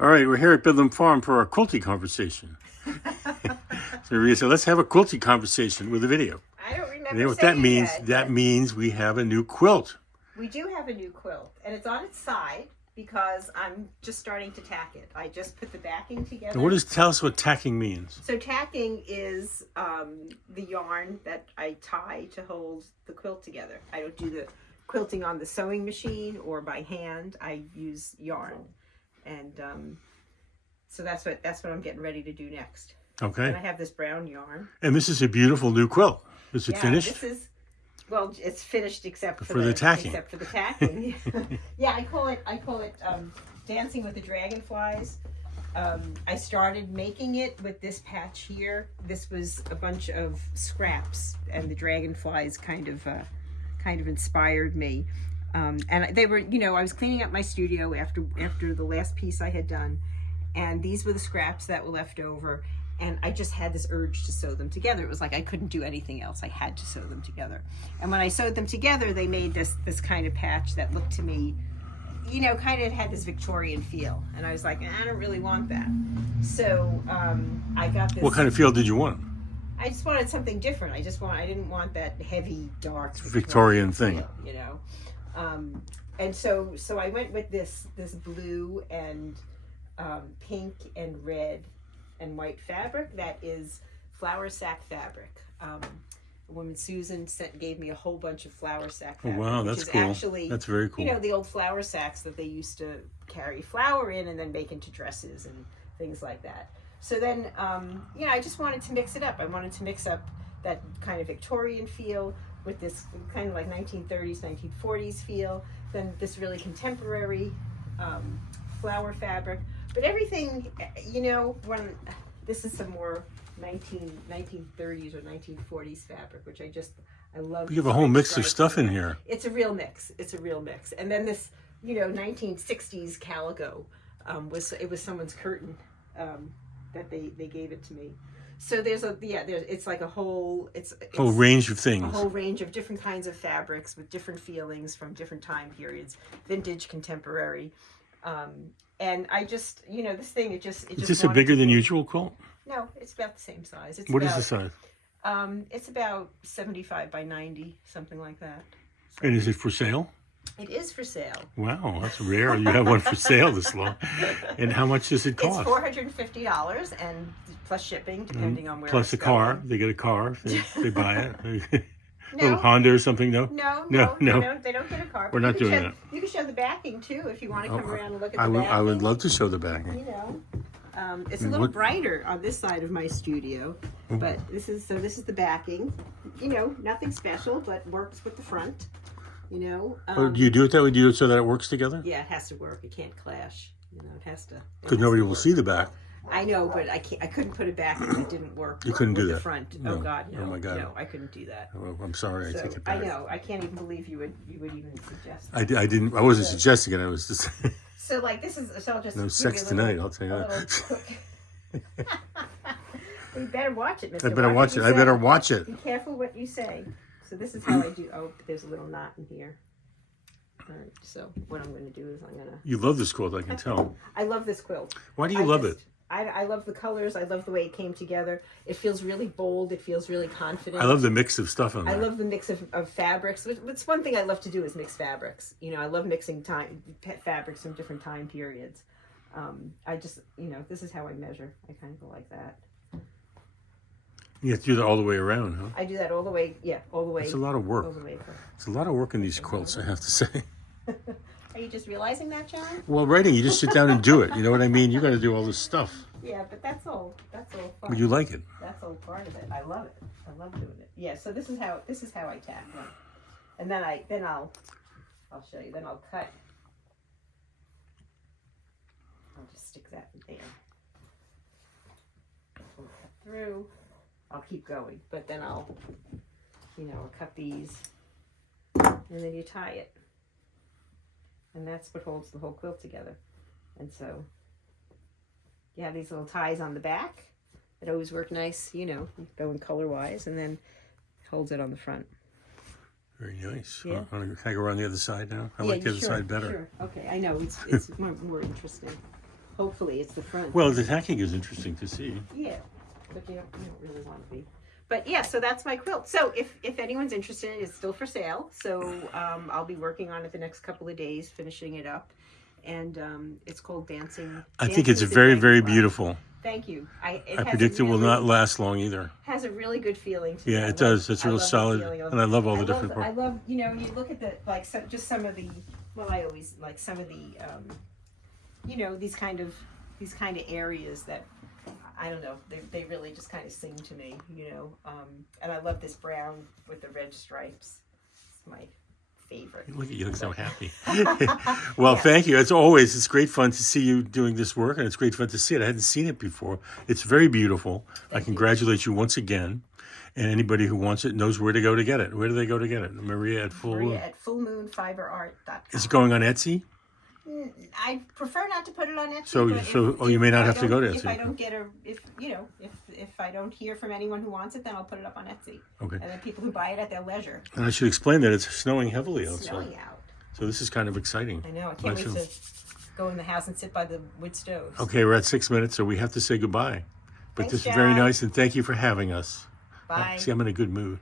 All right, we're here at Bedlam Farm for our quilty conversation. So Maria said, let's have a quilty conversation with a video. I don't remember And you know what saying that means? that. That means we have a new quilt. We do have a new quilt, and it's on its side because I'm just starting to tack it. I just put the backing together. And tell us what tacking means? So tacking is the yarn that I tie to hold the quilt together. I don't do the quilting on the sewing machine or by hand. I use yarn, and so that's what I'm getting ready to do next. Okay. And I have this brown yarn. And this is a beautiful new quilt. Is it finished? This is, well, it's finished except for the tacking. Except for the tacking. Yeah, I call it Dancing with the Dragonflies. I started making it with this patch here. This was a bunch of scraps, and the dragonflies kind of inspired me. And they were, I was cleaning up my studio after the last piece I had done, and these were the scraps that were left over. And I just had this urge to sew them together. It was like I couldn't do anything else. I had to sew them together. And when I sewed them together, they made this kind of patch that looked to me, kind of had this Victorian feel. And I was like, I don't really want that. So I got this. What kind of feel did you want? I just wanted something different. I didn't want that heavy, dark Victorian thing. Feel, And so I went with this blue and pink and red and white fabric that is flour sack fabric. A woman, Susan, gave me a whole bunch of flour sack fabric. Oh, wow, that's cool. Actually, that's very cool. The old flour sacks that they used to carry flour in and then make into dresses and things like that. So then, I just wanted to mix it up. I wanted to mix up that kind of Victorian feel with this kind of like 1930s, 1940s feel, then this really contemporary flour fabric. But everything, when this is some more 1930s or 1940s fabric, which I love. You have a whole mix of stuff in here. It's a real mix. And then this, 1960s calico was someone's curtain that they gave it to me. So it's like a whole range of things. A whole range of different kinds of fabrics with different feelings from different time periods, vintage, contemporary. And I just, this thing, is this a bigger than usual quilt? No, it's about the same size. What is the size? It's about 75 by 90, something like that. So. And is it for sale? It is for sale. Wow, that's rare. You have one for sale this long. And how much does it cost? It's $450 and plus shipping, depending on where. Plus a car. They get a car. They buy it. No. Little Honda or something, no? No. They don't get a car. We're not doing that. You can show the backing too if you want to come around and look at the backing. I would love to show the backing. It's a little brighter on this side of my studio, but this is the backing. Nothing special, but works with the front. Do you do it that way? Do you do it so that it works together? Yeah, it has to work. It can't clash. It has to. Because nobody will see the back. I know, but I couldn't put it back that didn't work. You couldn't do that. The front. No. Oh God, no. Oh my God. No, I couldn't do that. Well, I'm sorry. I take it back. I know. I can't even believe you would even suggest I that. didn't. I wasn't suggesting it. I was just. So like this is. So I'll just. No sex tonight. I'll tell you that. You better watch it, Mr. I better watch it. I better watch it. Be careful what you say. So this is how I do. Oh, there's a little knot in here. All right. So what I'm going to do is I'm going to. You love this quilt, I can tell. I love this quilt. Why do you love it? I love the colors. I love the way it came together. It feels really bold. It feels really confident. I love the mix of stuff on there. I love the mix of fabrics. It's one thing I love to do is mix fabrics. I love mixing fabrics from different time periods. I just, this is how I measure. I kind of go like that. You have to do that all the way around, huh? I do that all the way, all the way. It's a lot of work. All the way It's a lot of work in these quilts, I have to say. Are you just realizing that, John? Well, writing, you just sit down and do it. You know what I mean? You got to do all this stuff. Yeah, but that's all fun. But you like it. That's all part of it. I love it. I love doing it. Yeah. So this is how I tack them, and then I'll show you. Then I'll cut. I'll just stick that in there. Pull that through. I'll keep going, but then I'll cut these, and then you tie it. And that's what holds the whole quilt together. And so you have these little ties on the back that always work nice, going color-wise, and then holds it on the front. Very nice. Yeah. Can I go around the other side now? I like the other side better. Sure. Okay, I know. It's more interesting. Hopefully, it's the front. Well, the tacking is interesting to see. Yeah, but you don't really want to be. But yeah, so that's my quilt. So if anyone's interested, it's still for sale. So I'll be working on it the next couple of days, finishing it up. And it's called Dancing. I think it's very, very beautiful. Thank you. I predict it will not last long either. Has a really good feeling to Yeah, me. it does. It's real solid, and I love all the different I parts. love, you know, you look at the just some of the. Well, I always like some of the, you know, these kind of areas that I don't know. They really just kind of sing to me, you know. And I love this brown with the red stripes. It's my favorite. Look at you, look so happy. Well, thank you. As always, it's great fun to see you doing this work, and it's great fun to see it. I hadn't seen it before. It's very beautiful. I congratulate you once again. And anybody who wants it knows where to go to get it. Where do they go to get it? Maria at fullmoonfiberart.com. Is it going on Etsy? I prefer not to put it on Etsy. So you may not have to go to Etsy. If I don't get if I don't hear from anyone who wants it, then I'll put it up on Etsy. Okay. And then people who buy it at their leisure. And I should explain that it's snowing heavily It's outside. snowing out. So this is kind of exciting. I know. I can't wait to go in the house and sit by the wood stoves. Okay, we're at 6 minutes, so we have to say goodbye. But Thanks, this is very John. nice, and thank you for having us. Bye. See, I'm in a good mood.